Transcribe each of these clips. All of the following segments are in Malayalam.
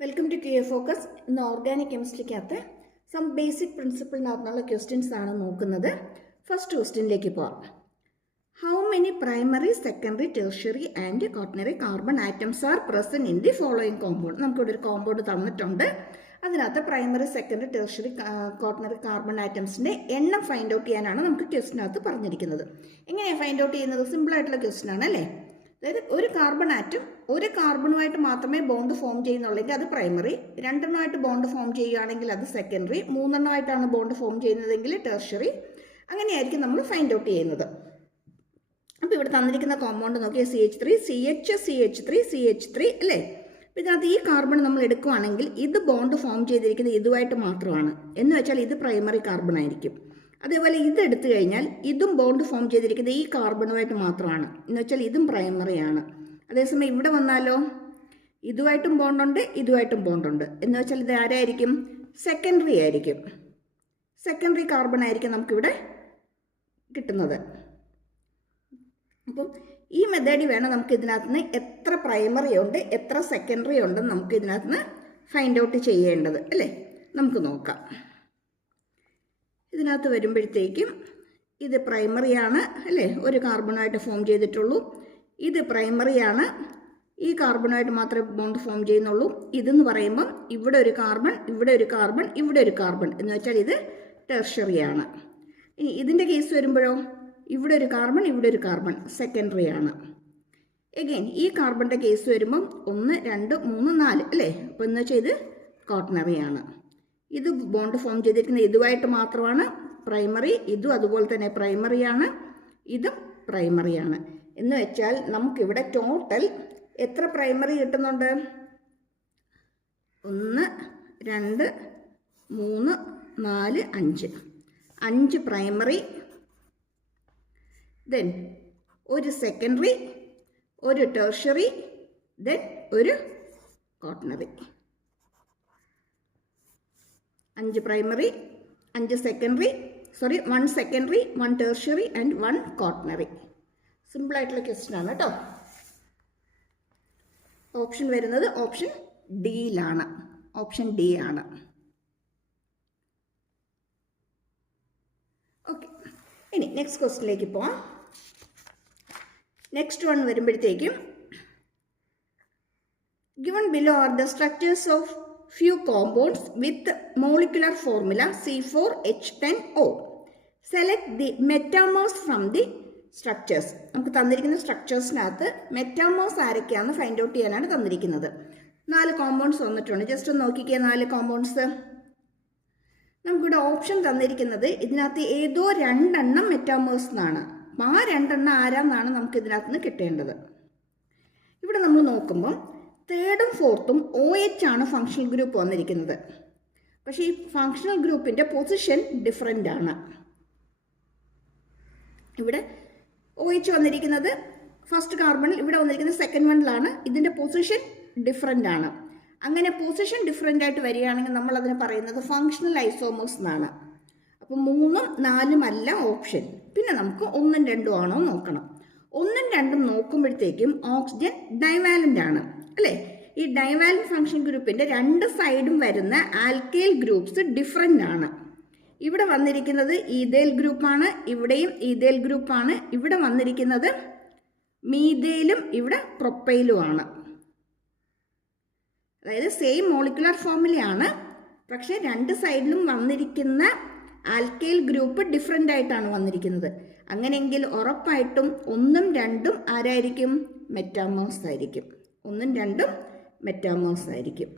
Welcome to QA focus. ഇന്ന് ഓർഗാനിക് കെമിസ്ട്രിക്കകത്ത് സം ബേസിക് പ്രിൻസിപ്പിളിനകത്തുള്ള ക്വസ്റ്റ്യൻസ് ആണ് നോക്കുന്നത്. ഫസ്റ്റ് ക്വസ്റ്റ്യനിലേക്ക് പോകാം. How many primary, secondary, tertiary and quaternary carbon atoms are present in the following compound? നമുക്കിവിടെ ഒരു കോമ്പൗണ്ട് തന്നിട്ടുണ്ട്. അതിനകത്ത് primary, secondary, tertiary, quaternary carbon ആറ്റംസിന്റെ എണ്ണം ഫൈൻഡ് ഔട്ട് ചെയ്യാനാണ് നമുക്ക് ക്വസ്റ്റിനകത്ത് പറഞ്ഞിരിക്കുന്നത്. എങ്ങനെയാണ് ഫൈൻഡ് ഔട്ട് ചെയ്യുന്നത്? സിമ്പിൾ ആയിട്ടുള്ള ക്വസ്റ്റ്യൻ ആണ് അല്ലേ? അതായത് ഒരു കാർബൺ ആറ്റം ഒരു കാർബണുമായിട്ട് മാത്രമേ ബോണ്ട് ഫോം ചെയ്യുന്നുള്ളെങ്കിൽ അത് പ്രൈമറി, രണ്ടെണ്ണമായിട്ട് ബോണ്ട് ഫോം ചെയ്യുകയാണെങ്കിൽ അത് സെക്കൻഡറി, മൂന്നെണ്ണമായിട്ടാണ് ബോണ്ട് ഫോം ചെയ്യുന്നതെങ്കിൽ ടെർഷ്യറി. അങ്ങനെയായിരിക്കും നമ്മൾ ഫൈൻഡ് ഔട്ട് ചെയ്യുന്നത്. അപ്പോൾ ഇവിടെ തന്നിരിക്കുന്ന കോമ്പൗണ്ട് നോക്കിയാൽ CH3, CH3, CH3 അല്ലേ? അപ്പോൾ ഇതിനകത്ത് ഈ കാർബൺ നമ്മൾ എടുക്കുകയാണെങ്കിൽ ഇത് ബോണ്ട് ഫോം ചെയ്തിരിക്കുന്നത് ഇതുമായിട്ട് മാത്രമാണ്, എന്ന് വെച്ചാൽ ഇത് പ്രൈമറി കാർബൺ ആയിരിക്കും. അതേപോലെ ഇത് എടുത്തു കഴിഞ്ഞാൽ ഇതും ബോണ്ട് ഫോം ചെയ്തിരിക്കുന്നത് ഈ കാർബണുമായിട്ട് മാത്രമാണ്, എന്ന് വെച്ചാൽ ഇതും പ്രൈമറിയാണ്. അതേസമയം ഇവിടെ വന്നാലോ ഇതുമായിട്ടും ബോണ്ടുണ്ട്, ഇതുമായിട്ടും ബോണ്ടുണ്ട്, എന്ന് വെച്ചാൽ ഇത് ആരായിരിക്കും? സെക്കൻഡറി ആയിരിക്കും. സെക്കൻഡറി കാർബൺ ആയിരിക്കും നമുക്കിവിടെ കിട്ടുന്നത്. അപ്പം ഈ മെത്തേഡിൽ വേണം നമുക്ക് ഇതിനകത്ത് നിന്ന് എത്ര പ്രൈമറി ഉണ്ട് എത്ര സെക്കൻഡറി ഉണ്ടെന്ന് നമുക്ക് ഇതിനകത്ത് നിന്ന് ഫൈൻഡ് ഔട്ട് ചെയ്യേണ്ടത് അല്ലേ? നമുക്ക് നോക്കാം. ഇതിനകത്ത് വരുമ്പോഴത്തേക്കും ഇത് പ്രൈമറിയാണ് അല്ലേ? ഒരു കാർബണായിട്ട് ഫോം ചെയ്തിട്ടുള്ളൂ. ഇത് പ്രൈമറിയാണ്, ഈ കാർബണായിട്ട് മാത്രമേ ബോണ്ട് ഫോം ചെയ്യുന്നുള്ളൂ. ഇതെന്ന് പറയുമ്പം ഇവിടെ ഒരു കാർബൺ, ഇവിടെ ഒരു കാർബൺ, ഇവിടെ ഒരു കാർബൺ, എന്ന് വെച്ചാൽ ഇത് ടെർഷ്യറിയാണ്. ഇനി ഇതിൻ്റെ കേസ് വരുമ്പോഴോ ഇവിടെ ഒരു കാർബൺ, ഇവിടെ ഒരു കാർബൺ, സെക്കൻഡറിയാണ്. എഗെയിൻ ഈ കാർബണിൻ്റെ കേസ് വരുമ്പം 1, 2, 3, 4 അല്ലേ? അപ്പോൾ എന്ന് വെച്ചാൽ ഇത് ക്വാട്ടർണറിയാണ്. ഇത് ബോണ്ട് ഫോം ചെയ്തിരിക്കുന്നത് ഇതുമായിട്ട് മാത്രമാണ്, പ്രൈമറി. ഇതും അതുപോലെ തന്നെ പ്രൈമറിയാണ്, ഇതും പ്രൈമറിയാണ്. എന്ന് വെച്ചാൽ നമുക്കിവിടെ ടോട്ടൽ എത്ര പ്രൈമറി കിട്ടുന്നുണ്ട്? 1, 2, 3, 4, 5. 5 പ്രൈമറി, ദെൻ ഒരു സെക്കൻഡറി, ഒരു ടെർഷ്യറി, ദെൻ ഒരു quaternary. 5 primary, 5 secondary, 1 secondary, 1 tertiary and 1 quaternary. സിമ്പിളായിട്ടുള്ള ക്വസ്റ്റ്യൻ ആണ് കേട്ടോ. ഓപ്ഷൻ വരുന്നത് ഓപ്ഷൻ ഡിയിലാണ്. ഓപ്ഷൻ ഡി ആണ്. ഓക്കെ, ഇനി നെക്സ്റ്റ് ക്വസ്റ്റ്യനിലേക്ക് പോവാം. നെക്സ്റ്റ് വൺ വരുമ്പോഴത്തേക്കും given below are the structures of few compounds with molecular formula C4H10O. Select the metamers from the structures. നമുക്ക് തന്നിരിക്കുന്ന സ്ട്രക്ചേഴ്സിനകത്ത് മെറ്റാമേഴ്സ് ആരൊക്കെയാണെന്ന് ഫൈൻഡ് ഔട്ട് ചെയ്യാനാണ് തന്നിരിക്കുന്നത്. 4 കോമ്പൗണ്ട്സ് വന്നിട്ടുണ്ട്. ജസ്റ്റ് ഒന്ന് നോക്കിക്കുക 4 കോമ്പൗണ്ട്സ്. നമുക്കിവിടെ ഓപ്ഷൻ തന്നിരിക്കുന്നത് ഇതിനകത്ത് ഏതോ 2 എണ്ണം മെറ്റാമേഴ്സ് എന്നാണ്. ആ 2 എണ്ണം ആരാന്നാണ് നമുക്ക് ഇതിനകത്ത് നിന്ന് കിട്ടേണ്ടത്. ഇവിടെ നമ്മൾ നോക്കുമ്പോൾ 3rd ഉം 4th ഉം OH ആണ് ഫങ്ഷണൽ ഗ്രൂപ്പ് വന്നിരിക്കുന്നത്. പക്ഷേ ഈ ഫങ്ഷണൽ ഗ്രൂപ്പിൻ്റെ പൊസിഷൻ ഡിഫറെൻ്റ് ആണ്. ഇവിടെ OH വന്നിരിക്കുന്നത് ഫസ്റ്റ് കാർബണിൽ, ഇവിടെ വന്നിരിക്കുന്നത് സെക്കൻഡ് വണ്ണിലാണ്. ഇതിൻ്റെ പൊസിഷൻ ഡിഫറെൻ്റ് ആണ്. അങ്ങനെ പൊസിഷൻ ഡിഫറെൻ്റ് ആയിട്ട് വരികയാണെങ്കിൽ നമ്മൾ അതിന് പറയുന്നത് ഫങ്ഷണൽ ഐസോമേഴ്സ് എന്നാണ്. അപ്പോൾ 3ഉം 4ഉം അല്ല ഓപ്ഷൻ. പിന്നെ നമുക്ക് 1ഉം 2ഉം ആണോ നോക്കണം. 1ഉം 2ഉം നോക്കുമ്പോഴത്തേക്കും ഓക്സിജൻ ഡൈവാലൻ്റ് ആണ് അല്ലേ? ഈ ഡൈവാലന്റ് ഫങ്ഷൻ ഗ്രൂപ്പിൻ്റെ 2 സൈഡും വരുന്ന ആൽക്കൈൽ ഗ്രൂപ്പ്സ് ഡിഫറെൻ്റ് ആണ്. ഇവിടെ വന്നിരിക്കുന്നത് ഈഥൈൽ ഗ്രൂപ്പാണ്, ഇവിടെയും ഈഥൈൽ ഗ്രൂപ്പാണ്. ഇവിടെ വന്നിരിക്കുന്നത് മീഥൈലും ഇവിടെ പ്രൊപ്പൈലും ആണ്. അതായത് സെയിം മോളിക്കുലർ ഫോമിലാണ്, പക്ഷേ 2 സൈഡിലും വന്നിരിക്കുന്ന ആൽക്കൈൽ ഗ്രൂപ്പ് ഡിഫറെൻ്റ് ആയിട്ടാണ് വന്നിരിക്കുന്നത്. അങ്ങനെയെങ്കിൽ ഉറപ്പായിട്ടും 1ഉം 2ഉം ആരായിരിക്കും? മെറ്റാമേഴ്സ് ആയിരിക്കും. 1ഉം 2ഉം മെറ്റാമേഴ്സ് ആയിരിക്കും.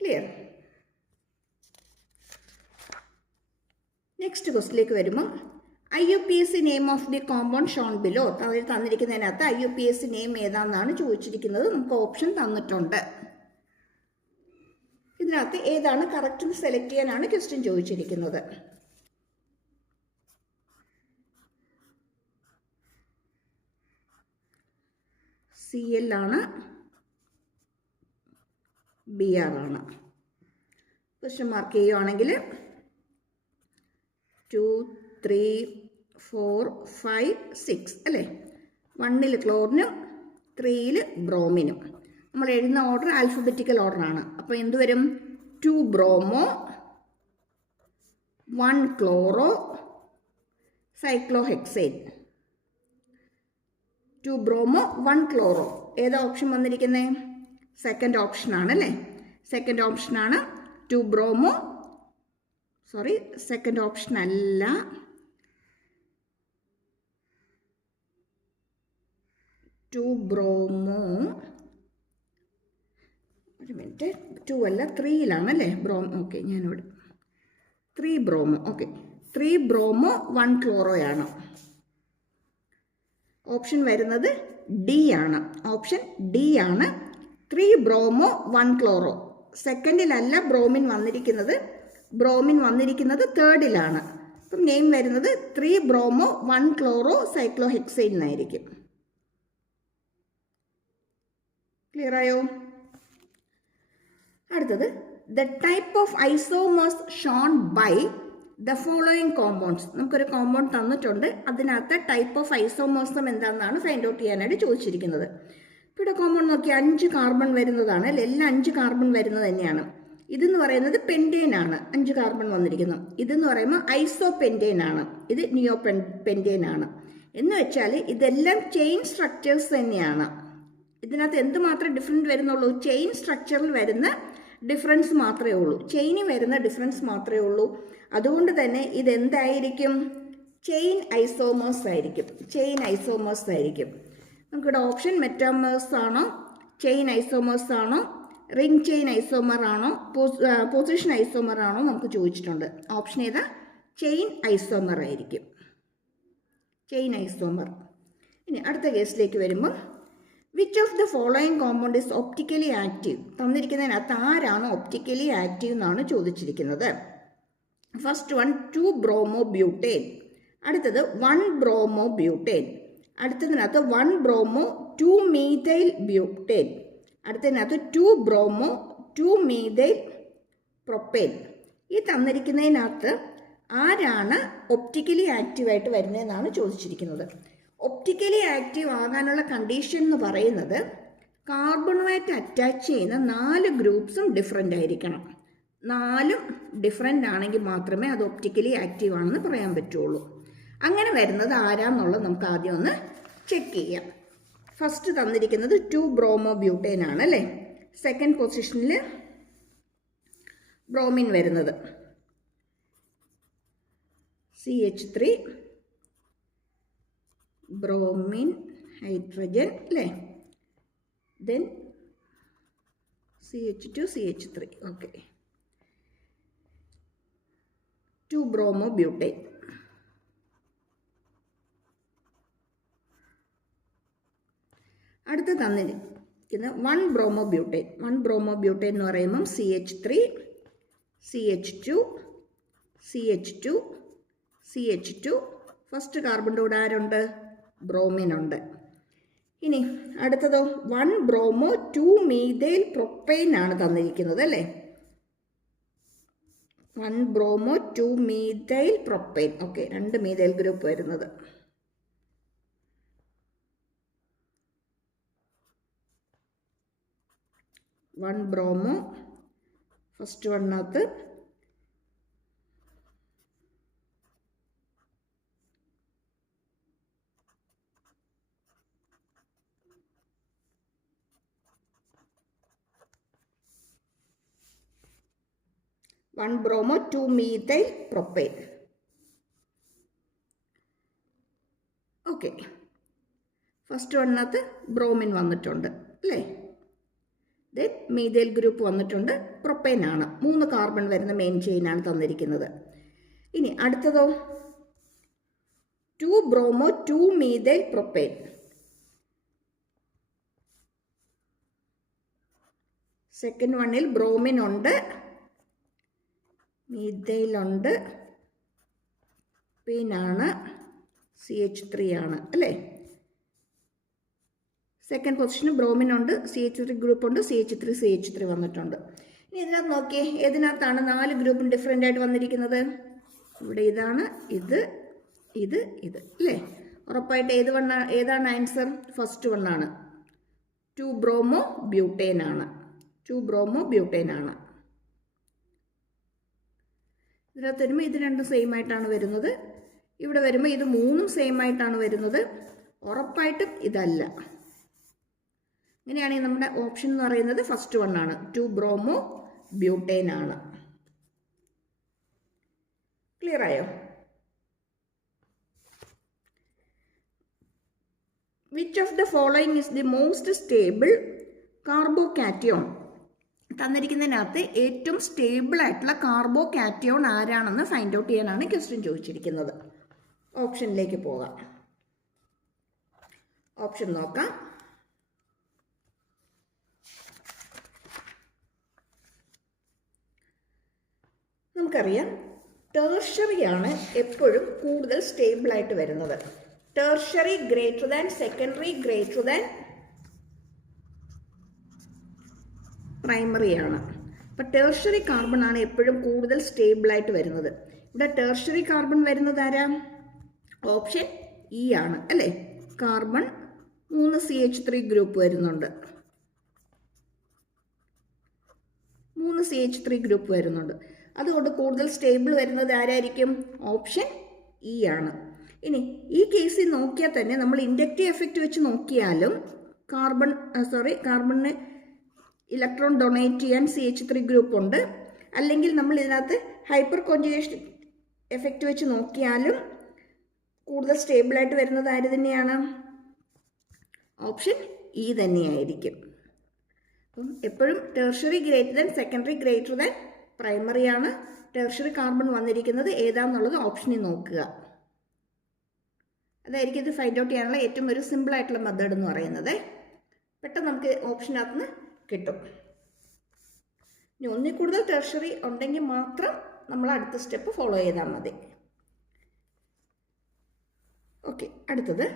ക്ലിയർ? നെക്സ്റ്റ് ക്വസ്റ്റിലേക്ക് വരുമ്പം IUPAC name of the compound Sean below. അതിൽ തന്നിരിക്കുന്നതിനകത്ത് IUPAC നെയിം ഏതാണെന്നാണ് ചോദിച്ചിരിക്കുന്നത്. നമുക്ക് ഓപ്ഷൻ തന്നിട്ടുണ്ട്. ഇതിനകത്ത് ഏതാണ് കറക്റ്റ് എന്ന് സെലക്ട് ചെയ്യാനാണ് ക്വസ്റ്റ്യൻ ചോദിച്ചിരിക്കുന്നത്. CL ആണ്, BR ആണ്. ക്വസ്റ്റ്യൻ മാർക്ക് ചെയ്യുവാണെങ്കിൽ 2, 3, 4, 5, 6 അല്ലേ? 1ൽ ക്ലോറിനും 3ൽ ബ്രോമിനും. നമ്മൾ എഴുതുന്ന ഓർഡർ ആൽഫബറ്റിക്കൽ ഓർഡറാണ്. അപ്പോൾ എന്ത് വരും? 2 ബ്രോമോ 1 ക്ലോറോ സൈക്ലോഹെക്സേൻ. 2 bromo 1 chloro. ഏതാ ഓപ്ഷൻ വന്നിരിക്കുന്നത്? സെക്കൻഡ് ഓപ്ഷനാണ് അല്ലേ? സെക്കൻഡ് ഓപ്ഷനാണ് 2 ബ്രോമോ. സോറി, സെക്കൻഡ് ഓപ്ഷൻ അല്ല, 2 ബ്രോമോ. ഒരു മിനിറ്റ്, 2 അല്ല 3യിലാണ് അല്ലേ ബ്രോമോ? ഓക്കെ, ഞാനിവിടെ 3 ബ്രോമോ. ഓക്കെ, 3 ബ്രോമോ 1 ക്ലോറോയാണ്. ഓപ്ഷൻ വരുന്നത് ഡി ആണ്. ഓപ്ഷൻ ഡി ആണ്, 3 ബ്രോമോ 1 ക്ലോറോ. സെക്കൻഡിലല്ല ബ്രോമിൻ വന്നിരിക്കുന്നത്, ബ്രോമിൻ വന്നിരിക്കുന്നത് തേർഡിലാണ്. അപ്പം നെയിം വരുന്നത് 3 ബ്രോമോ 1 ക്ലോറോ സൈക്ലോഹെക്സൈൻ എന്നായിരിക്കും. ക്ലിയർ ആയോ? അടുത്തത്, the type of isomers shown by the following compounds. നമുക്കൊരു കോമ്പൗണ്ട് തന്നിട്ടുണ്ട്, അതിനകത്ത് ടൈപ്പ് ഓഫ് ഐസോമേഴ്സം എന്താണെന്നാണ് ഫൈൻഡ് ഔട്ട് ചെയ്യാനായിട്ട് ചോദിച്ചിരിക്കുന്നത്. ഇപ്പോൾ ഇവിടെ കോമ്പൗണ്ട് നോക്കി 5 കാർബൺ വരുന്നതാണ് അല്ലേ? എല്ലാം 5 കാർബൺ വരുന്നത് തന്നെയാണ്. ഇതെന്ന് പറയുന്നത് പെൻറ്റേൻ ആണ്, 5 കാർബൺ വന്നിരിക്കുന്നു. ഇതെന്ന് പറയുമ്പോൾ ഐസോ പെൻറ്റേൻ ആണ്, ഇത് നിയോ പെൻറ്റേൻ ആണ്. എന്ന് വെച്ചാൽ ഇതെല്ലാം ചെയിൻ സ്ട്രക്ചേഴ്സ് തന്നെയാണ്. ഇതിനകത്ത് എന്തുമാത്രം ഡിഫറൻറ്റ് വരുന്നുള്ളൂ? ചെയിൻ സ്ട്രക്ചറിൽ വരുന്ന ഡിഫറൻസ് മാത്രമേ ഉള്ളൂ, ചെയിനിൽ വരുന്ന ഡിഫറൻസ് മാത്രമേ ഉള്ളൂ. അതുകൊണ്ട് തന്നെ ഇതെന്തായിരിക്കും? ചെയിൻ ഐസോമേഴ്സ് ആയിരിക്കും, ചെയിൻ ഐസോമേഴ്സ് ആയിരിക്കും. നമുക്കിവിടെ ഓപ്ഷൻ മെറ്റാമേഴ്സ് ആണോ, ചെയിൻ ഐസോമേഴ്സ് ആണോ, റിംഗ് ചെയിൻ ഐസോമർ ആണോ, പൊസിഷൻ ഐസോമർ ആണോ നമുക്ക് ചോദിച്ചിട്ടുണ്ട്. ഓപ്ഷൻ ഏതാ? ചെയിൻ ഐസോമർ ആയിരിക്കും, ചെയിൻ ഐസോമർ. ഇനി അടുത്ത കേസിലേക്ക് വരുമ്പോൾ, which of the following compound is optically active? തന്നിരിക്കുന്നതിനകത്ത് ആരാണ് ഒപ്റ്റിക്കലി ആക്റ്റീവ് എന്നാണ് ചോദിച്ചിരിക്കുന്നത്. ഫസ്റ്റ് വൺ 2 ബ്രോമോ ബ്യൂട്ടേൻ, അടുത്തത് 1 ബ്രോമോ ബ്യൂട്ടേൻ, അടുത്തതിനകത്ത് 1 ബ്രോമോ 2 മീഥൈൽ ബ്യൂട്ടേൻ, അടുത്തതിനകത്ത് 2 ബ്രോമോ 2 മീഥൈൽ പ്രൊപ്പേൻ. ഈ തന്നിരിക്കുന്നതിനകത്ത് ആരാണ് ഒപ്റ്റിക്കലി ആക്റ്റീവായിട്ട് വരുന്നതെന്നാണ് ചോദിച്ചിരിക്കുന്നത്. ഒപ്റ്റിക്കലി ആക്റ്റീവ് ആകാനുള്ള കണ്ടീഷൻ എന്ന് പറയുന്നത് കാർബണുമായിട്ട് അറ്റാച്ച് ചെയ്യുന്ന 4 ഗ്രൂപ്പ്സും ഡിഫറെൻ്റ് ആയിരിക്കണം. 4 ഡിഫറെൻ്റ് ആണെങ്കിൽ മാത്രമേ അത് ഒപ്റ്റിക്കലി ആക്റ്റീവ് ആണെന്ന് പറയാൻ പറ്റുള്ളൂ. അങ്ങനെ വരുന്നത് ആരാന്നുള്ളത് നമുക്ക് ആദ്യം ഒന്ന് ചെക്ക് ചെയ്യാം. ഫസ്റ്റ് തന്നിരിക്കുന്നത് 2 ബ്രോമോ ബ്യൂട്ടേൻ ആണ് അല്ലേ? സെക്കൻഡ് പൊസിഷനിൽ ബ്രോമിൻ വരുന്നത് CH3, ബ്രോമിൻ, ഹൈഡ്രജൻ അല്ലേ? Then CH2 CH3. Okay, 2 bromo butane. അടുത്ത തന്നിരിക്കുന്ന 1 ബ്രോമോ ബ്യൂട്ടേൻ. 1 ബ്രോമോ ബ്യൂട്ടേൻ എന്ന് പറയുമ്പം CH3 CH2 CH2 CH2. First കാർബണിൻ്റെ കൂടെ ആരുണ്ട്? ബ്രോമിൻ ഉണ്ട്. ഇനി അടുത്തതോ 1 ബ്രോമോ 2 മീഥൈൽ പ്രൊപ്പൈൻ ആണ് തന്നിരിക്കുന്നത് അല്ലേ? 1 bromo 2 methyl propyne. Okay, 2 methyl group വരുന്നത്. വൺ ബ്രോമോ ഫസ്റ്റ് വണ്ണകത്ത് 1 bromo 2 methyl propyne. Okay, first വണ്ണകത്ത് ബ്രോമിൻ വന്നിട്ടുണ്ട് അല്ലേ? ദെൻ മീഥൈൽ ഗ്രൂപ്പ് വന്നിട്ടുണ്ട്, പ്രൊപ്പൈൻ ആണ്. 3 കാർബൺ വരുന്ന മെയിൻ ചെയിനാണ് തന്നിരിക്കുന്നത്. ഇനി അടുത്തതോ 2 ബ്രോമോ 2 മീഥൈൽ പ്രൊപ്പൈൻ. സെക്കൻഡ് വണ്ണിൽ ബ്രോമിൻ ഉണ്ട്, മീഥൈലുണ്ട്, പിന്നാണ് CH3 ആണ് അല്ലേ? സെക്കൻഡ് പൊസിഷന് ബ്രോമിൻ ഉണ്ട്, CH3 ഗ്രൂപ്പ് ഉണ്ട്, CH3 വന്നിട്ടുണ്ട്. ഇനി ഇതിനകത്ത് നോക്കിയേ, ഏതിനകത്താണ് 4 ഗ്രൂപ്പും ഡിഫറെൻ്റ് ആയിട്ട് വന്നിരിക്കുന്നത്? ഇവിടെ ഇതാണ്, ഇത് അല്ലേ? ഉറപ്പായിട്ട് ഏതാണ് ആൻസർ? ഫസ്റ്റ് വണ്ണാണ്. 2-ബ്രോമോ-ബ്യൂട്ടേൻ ആണ്. 2-ബ്രോമോ-ബ്യൂട്ടേൻ ആണ്. ഇതിനകത്ത് വരുമ്പോൾ ഇത് രണ്ടും സെയിം ആയിട്ടാണ് വരുന്നത്. ഇവിടെ വരുമ്പോൾ ഇത് മൂന്നും സെയിം ആയിട്ടാണ് വരുന്നത്. ഉറപ്പായിട്ടും ഇതല്ല. ഇങ്ങനെയാണെങ്കിൽ നമ്മുടെ ഓപ്ഷൻ എന്ന് പറയുന്നത് ഫസ്റ്റ് വൺ ആണ്, 2-ബ്രോമോ-ബ്യൂട്ടേൻ ആണ്. ക്ലിയർ ആയോ? Which of the following is the most stable carbocation? തന്നിരിക്കുന്നതിനകത്ത് ഏറ്റവും സ്റ്റേബിൾ ആയിട്ടുള്ള കാർബോകാറ്റയോൺ ആരാണെന്ന് ഫൈൻഡ് ഔട്ട് ചെയ്യാനാണ് ക്വസ്റ്റ്യൻ ചോദിച്ചിരിക്കുന്നത്. ഓപ്ഷനിലേക്ക് പോകാം. ഓപ്ഷൻ നോക്കാം. നമുക്കറിയാം ടെർഷ്യറി ആണ് എപ്പോഴും കൂടുതൽ സ്റ്റേബിൾ ആയിട്ട് വരുന്നത്. Tertiary greater than secondary greater than primary ആണ്. അപ്പം ടെർഷ്യറി കാർബൺ ആണ് എപ്പോഴും കൂടുതൽ സ്റ്റേബിൾ ആയിട്ട് വരുന്നത്. ഇവിടെ ടെർഷ്യറി കാർബൺ വരുന്നത് ആരാ? ഓപ്ഷൻ ഇ ആണ് അല്ലേ? കാർബൺ 3 CH3 ഗ്രൂപ്പ് വരുന്നുണ്ട്. 3 CH3 ഗ്രൂപ്പ് വരുന്നുണ്ട്. അതുകൊണ്ട് കൂടുതൽ സ്റ്റേബിൾ വരുന്നത് ആരായിരിക്കും? ഓപ്ഷൻ ഇ ആണ്. ഇനി ഈ കേസിൽ നോക്കിയാൽ തന്നെ നമ്മൾ ഇൻഡക്റ്റീവ് എഫക്റ്റ് വെച്ച് നോക്കിയാലും കാർബണിന് ഇലക്ട്രോൺ ഡൊണേറ്റ് ചെയ്യാൻ CH3 ഗ്രൂപ്പ് ഉണ്ട്. അല്ലെങ്കിൽ നമ്മൾ ഇതിനകത്ത് ഹൈപ്പർ കോൺജുഗേഷൻ എഫക്റ്റ് വെച്ച് നോക്കിയാലും കൂടുതൽ സ്റ്റേബിൾ ആയിട്ട് വരുന്നത് ആര് തന്നെയാണ്? ഓപ്ഷൻ ഇ തന്നെയായിരിക്കും. അപ്പം എപ്പോഴും tertiary greater than secondary greater than primary ആണ്. ടെർഷ്യറി കാർബൺ വന്നിരിക്കുന്നത് ഏതാണെന്നുള്ളത് ഓപ്ഷനിൽ നോക്കുക. അതായിരിക്കും ഇത് ഫൈൻഡ് ഔട്ട് ചെയ്യാനുള്ള ഏറ്റവും ഒരു സിമ്പിൾ ആയിട്ടുള്ള മെത്തേഡ് എന്ന് പറയുന്നത്. പെട്ടെന്ന് നമുക്ക് ഓപ്ഷനകത്ത് നിന്ന് കിട്ടും. ഇനി ഒന്നിൽ കൂടുതൽ ടെർഷ്യറി ഉണ്ടെങ്കിൽ മാത്രം നമ്മൾ അടുത്ത സ്റ്റെപ്പ് ഫോളോ ചെയ്താൽ മതി. ഓക്കെ, അടുത്തത്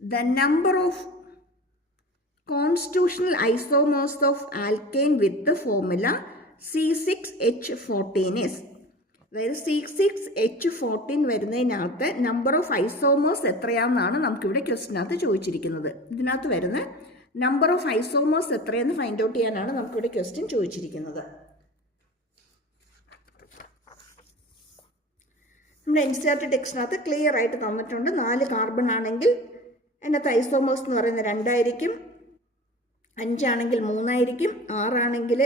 the number of constitutional isomers of alkane with formula C6H14 is. അതായത് C6H14 വരുന്നതിനകത്ത് നമ്പർ ഓഫ് ഐസോമേഴ്സ് എത്രയാണെന്നാണ് നമുക്കിവിടെ ക്വസ്റ്റിനകത്ത് ചോദിച്ചിരിക്കുന്നത്. ഇതിനകത്ത് വരുന്ന നമ്പർ ഓഫ് ഐസോമേഴ്സ് എത്രയെന്ന് ഫൈൻഡ് ഔട്ട് ചെയ്യാനാണ് നമുക്കിവിടെ ക്വസ്റ്റ്യൻ ചോദിച്ചിരിക്കുന്നത്. നമ്മുടെ NCERT ടെക്സ്റ്റിനകത്ത് ക്ലിയർ ആയിട്ട് തന്നിട്ടുണ്ട്. 4 കാർബൺ ആണെങ്കിൽ അതിനകത്ത് ഐസോമേഴ്സ് എന്ന് പറയുന്നത് 2 ആയിരിക്കും, 5 ആണെങ്കിൽ 3 ആയിരിക്കും, 6 ആണെങ്കിൽ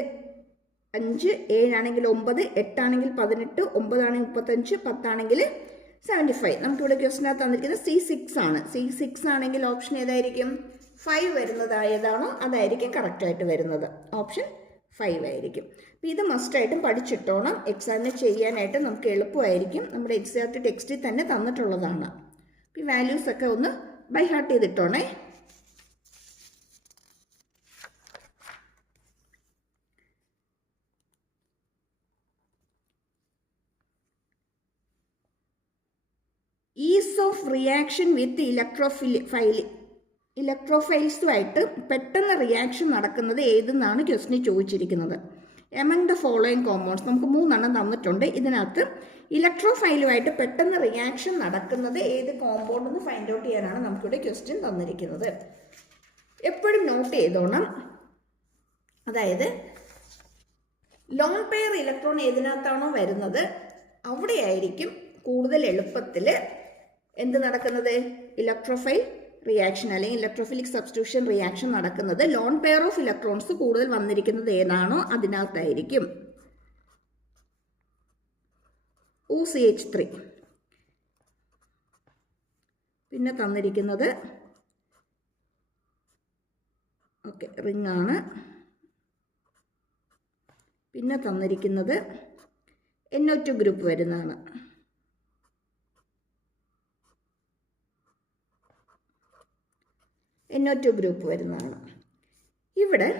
5, 7 ആണെങ്കിൽ 9, 8 ആണെങ്കിൽ 18, 9 ആണെങ്കിൽ 35, 10 ആണെങ്കിൽ 75. നമുക്കിവിടെ ക്വസ്റ്റിനകത്ത് തന്നിരിക്കുന്നത് C6 ആണ്. C6 ആണെങ്കിൽ ഓപ്ഷൻ ഏതായിരിക്കും? 5 വരുന്നത് ഏതാണോ അതായിരിക്കും കറക്റ്റായിട്ട് വരുന്നത്. ഓപ്ഷൻ 5 ആയിരിക്കും. അപ്പം ഇത് മസ്റ്റായിട്ടും പഠിച്ചിട്ടോണം. എക്സാമിന് ചെയ്യാനായിട്ട് നമുക്ക് എളുപ്പമായിരിക്കും. നമ്മുടെ NCERT ടെക്സ്റ്റിൽ തന്നെ തന്നിട്ടുള്ളതാണ്. ഈ വാല്യൂസൊക്കെ ഒന്ന് ബൈ ഹാർട്ട് ചെയ്തിട്ടോണേ. ഈസ് ഓഫ് റിയാക്ഷൻ വിത്ത് ഇലക്ട്രോഫൈൽസുമായിട്ട് പെട്ടെന്ന് റിയാക്ഷൻ നടക്കുന്നത് ഏതെന്നാണ് ക്വസ്റ്റിന് ചോദിച്ചിരിക്കുന്നത്. എമംഗ് ദ ഫോളോയിങ് കോമ്പൗണ്ട്സ് നമുക്ക് 3 തന്നിട്ടുണ്ട്. ഇതിനകത്ത് ഇലക്ട്രോഫൈലുമായിട്ട് പെട്ടെന്ന് റിയാക്ഷൻ നടക്കുന്നത് ഏത് കോമ്പൗണ്ട് എന്ന് ഫൈൻഡ് ഔട്ട് ചെയ്യാനാണ് നമുക്കിവിടെ ക്വസ്റ്റ്യൻ തന്നിരിക്കുന്നത്. എപ്പോഴും നോട്ട് ചെയ്തോണം. അതായത് ലോൺ പെയർ ഇലക്ട്രോൺ ഏതിനകത്താണോ വരുന്നത് അവിടെയായിരിക്കും കൂടുതൽ എളുപ്പത്തിൽ എന്ത് നടക്കുന്നത്? ഇലക്ട്രോഫൈൽ റിയാക്ഷൻ അല്ലെങ്കിൽ ഇലക്ട്രോഫിലിക് സബ്സ്റ്റിറ്റ്യൂഷൻ റിയാക്ഷൻ നടക്കുന്നത്. ലോൺ പെയർ ഓഫ് ഇലക്ട്രോൺസ് കൂടുതൽ വന്നിരിക്കുന്നത് ഏതാണോ അതിനകത്തായിരിക്കും. OCH3 പിന്നെ തന്നിരിക്കുന്നത് ഓക്കെ റിംഗ് ആണ്. പിന്നെ തന്നിരിക്കുന്നത് NO2 ഗ്രൂപ്പ് വരുന്നതാണ്. NO2 ഗ്രൂപ്പ് വരുന്നതാണ്. ഇവിടെ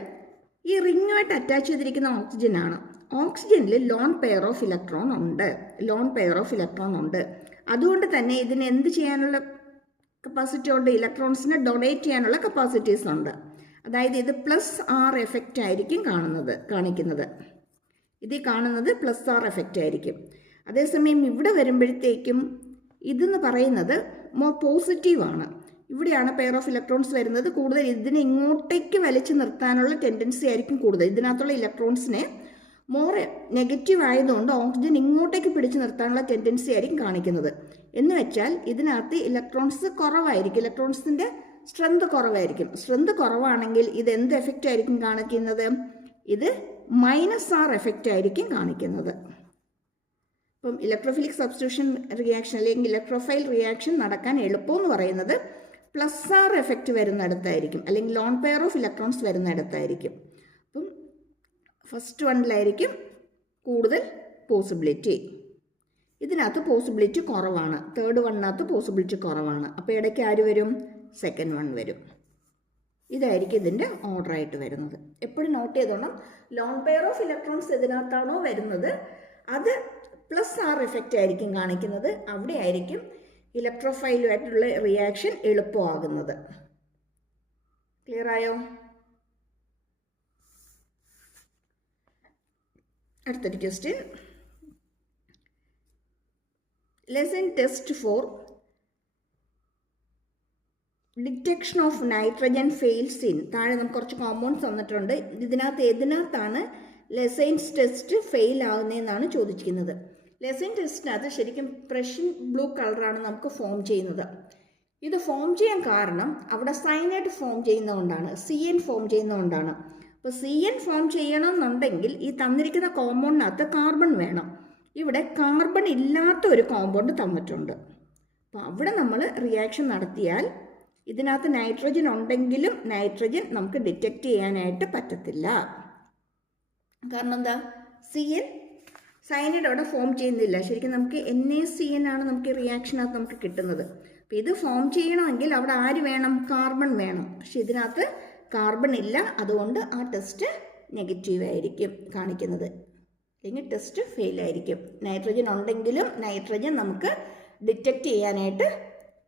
ഈ റിങ്ങുമായിട്ട് അറ്റാച്ച് ചെയ്തിരിക്കുന്ന ഓക്സിജൻ ആണ്. ഓക്സിജനിൽ ലോൺ പെയർ ഓഫ് ഇലക്ട്രോൺ ഉണ്ട്. അതുകൊണ്ട് തന്നെ ഇതിന് എന്ത് ചെയ്യാനുള്ള കപ്പാസിറ്റി ഉണ്ട്? ഇലക്ട്രോൺസിനെ ഡൊണേറ്റ് ചെയ്യാനുള്ള കപ്പാസിറ്റീസ് ഉണ്ട്. അതായത് ഇത് +R എഫക്റ്റ് ആയിരിക്കും കാണിക്കുന്നത്. ഇതിൽ കാണുന്നത് +R എഫക്റ്റ് ആയിരിക്കും. അതേസമയം ഇവിടെ വരുമ്പോഴത്തേക്കും ഇതെന്ന് പറയുന്നത് മോർ പോസിറ്റീവാണ്. ഇവിടെയാണ് പെയർ ഓഫ് ഇലക്ട്രോൺസ് വരുന്നത്. കൂടുതൽ ഇതിനെ ഇങ്ങോട്ടേക്ക് വലിച്ചു നിർത്താനുള്ള ടെൻഡൻസി ആയിരിക്കും കൂടുതൽ. ഇതിനകത്തുള്ള ഇലക്ട്രോൺസിനെ മോർ നെഗറ്റീവ് ആയതുകൊണ്ട് ഓക്സിജൻ ഇങ്ങോട്ടേക്ക് പിടിച്ചു നിർത്താനുള്ള ടെൻഡൻസി ആയിരിക്കും കാണിക്കുന്നത്. എന്ന് വെച്ചാൽ ഇതിനകത്ത് ഇലക്ട്രോൺസ് കുറവായിരിക്കും, ഇലക്ട്രോൺസിൻ്റെ സ്ട്രെങ്ത് കുറവായിരിക്കും. സ്ട്രെങ്ത് കുറവാണെങ്കിൽ ഇത് എന്ത് എഫക്റ്റ് ആയിരിക്കും കാണിക്കുന്നത്? ഇത് -R എഫക്റ്റ് ആയിരിക്കും കാണിക്കുന്നത്. ഇപ്പം ഇലക്ട്രോഫിലിക് സബ്സ്റ്റിറ്റ്യൂഷൻ റിയാക്ഷൻ അല്ലെങ്കിൽ ഇലക്ട്രോഫൈൽ റിയാക്ഷൻ നടക്കാൻ എളുപ്പമെന്ന് പറയുന്നത് +R എഫക്റ്റ് വരുന്നിടത്തായിരിക്കും, അല്ലെങ്കിൽ ലോൺ പെയർ ഓഫ് ഇലക്ട്രോൺസ് വരുന്നിടത്തായിരിക്കും. അപ്പം ഫസ്റ്റ് വണ്ണിലായിരിക്കും കൂടുതൽ പോസിബിലിറ്റി. ഇതിനകത്ത് പോസിബിലിറ്റി കുറവാണ്. തേർഡ് വണ്ണിനകത്ത് പോസിബിലിറ്റി കുറവാണ്. അപ്പോൾ ഇടയ്ക്ക് ആര് വരും? സെക്കൻഡ് വൺ വരും. ഇതായിരിക്കും ഇതിൻ്റെ ഓർഡറായിട്ട് വരുന്നത്. എപ്പോഴും നോട്ട് ചെയ്തോണം, ലോൺ പെയർ ഓഫ് ഇലക്ട്രോൺസ് ഇതിനകത്താണോ വരുന്നത് അത് +R എഫക്റ്റ് ആയിരിക്കും കാണിക്കുന്നത്. അവിടെ ആയിരിക്കും ഇലക്ട്രോഫൈലുമായിട്ടുള്ള റിയാക്ഷൻ എളുപ്പമാകുന്നത്. ക്ലിയർ ആയോ? അടുത്തൊരു question. Lesson test for detection of nitrogen fails in. താഴെ നമുക്ക് കുറച്ച് കോമ്പൗണ്ട്സ് തന്നിട്ടുണ്ട്. ഇതിനകത്താണ് ലെസൈൻസ് ടെസ്റ്റ് ഫെയിൽ ആകുന്നതെന്നാണ് ചോദിച്ചിരിക്കുന്നത്. ലെസൈൻ ടെസ്റ്റിനകത്ത് ശരിക്കും പ്രഷ്യൻ ബ്ലൂ കളറാണ് നമുക്ക് ഫോം ചെയ്യുന്നത്. ഇത് ഫോം ചെയ്യാൻ കാരണം അവിടെ സയനൈഡ് ഫോം ചെയ്യുന്നതുകൊണ്ടാണ്, CN ഫോം ചെയ്യുന്നതുകൊണ്ടാണ്. അപ്പോൾ CN ഫോം ചെയ്യണമെന്നുണ്ടെങ്കിൽ ഈ തന്നിരിക്കുന്ന കോമ്പൗണ്ടിനകത്ത് കാർബൺ വേണം. ഇവിടെ കാർബൺ ഇല്ലാത്ത ഒരു കോമ്പൗണ്ട് തന്നിട്ടുണ്ട്. അപ്പോൾ അവിടെ നമ്മൾ റിയാക്ഷൻ നടത്തിയാൽ ഇതിനകത്ത് നൈട്രജൻ ഉണ്ടെങ്കിലും നൈട്രജൻ നമുക്ക് ഡിറ്റക്റ്റ് ചെയ്യാനായിട്ട് പറ്റത്തില്ല. കാരണം എന്താ? CN സയനൈഡ് അവിടെ ഫോം ചെയ്യുന്നില്ല. ശരിക്കും നമുക്ക് NaCN ആണ് നമുക്ക് റിയാക്ഷനകത്ത് നമുക്ക് കിട്ടുന്നത്. അപ്പോൾ ഇത് ഫോം ചെയ്യണമെങ്കിൽ അവിടെ ആര് വേണം? കാർബൺ വേണം. പക്ഷെ ഇതിനകത്ത് കാർബൺ ഇല്ല. അതുകൊണ്ട് ആ ടെസ്റ്റ് നെഗറ്റീവ് ആയിരിക്കും കാണിക്കുന്നത്, അല്ലെങ്കിൽ ടെസ്റ്റ് ഫെയിൽ ആയിരിക്കും. നൈട്രജൻ ഉണ്ടെങ്കിലും നൈട്രജൻ നമുക്ക് ഡിറ്റക്റ്റ് ചെയ്യാനായിട്ട്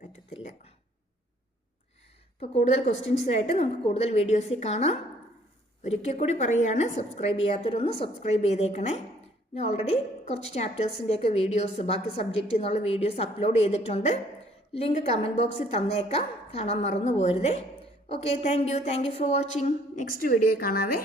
പറ്റത്തില്ല. അപ്പോൾ കൂടുതൽ ക്വസ്റ്റ്യൻസായിട്ട് നമുക്ക് കൂടുതൽ വീഡിയോസിൽ കാണാം. ഒരിക്കൽ കൂടി പറയുകയാണ്, സബ്സ്ക്രൈബ് ചെയ്യാത്തവരൊന്ന് സബ്സ്ക്രൈബ് ചെയ്തേക്കണേ. ഞാൻ ഓൾറെഡി കുറച്ച് ചാപ്റ്റേഴ്സിൻ്റെയൊക്കെ വീഡിയോസ്, ബാക്കി സബ്ജക്റ്റിൽ നിന്നുള്ള വീഡിയോസ് അപ്ലോഡ് ചെയ്തിട്ടുണ്ട്. ലിങ്ക് കമൻറ്റ് ബോക്സിൽ തന്നേക്കാം, കാണാൻ മറന്നു പോരുതേ. Okay, thank you for watching. Next വീഡിയോയിൽ കാണാവേ.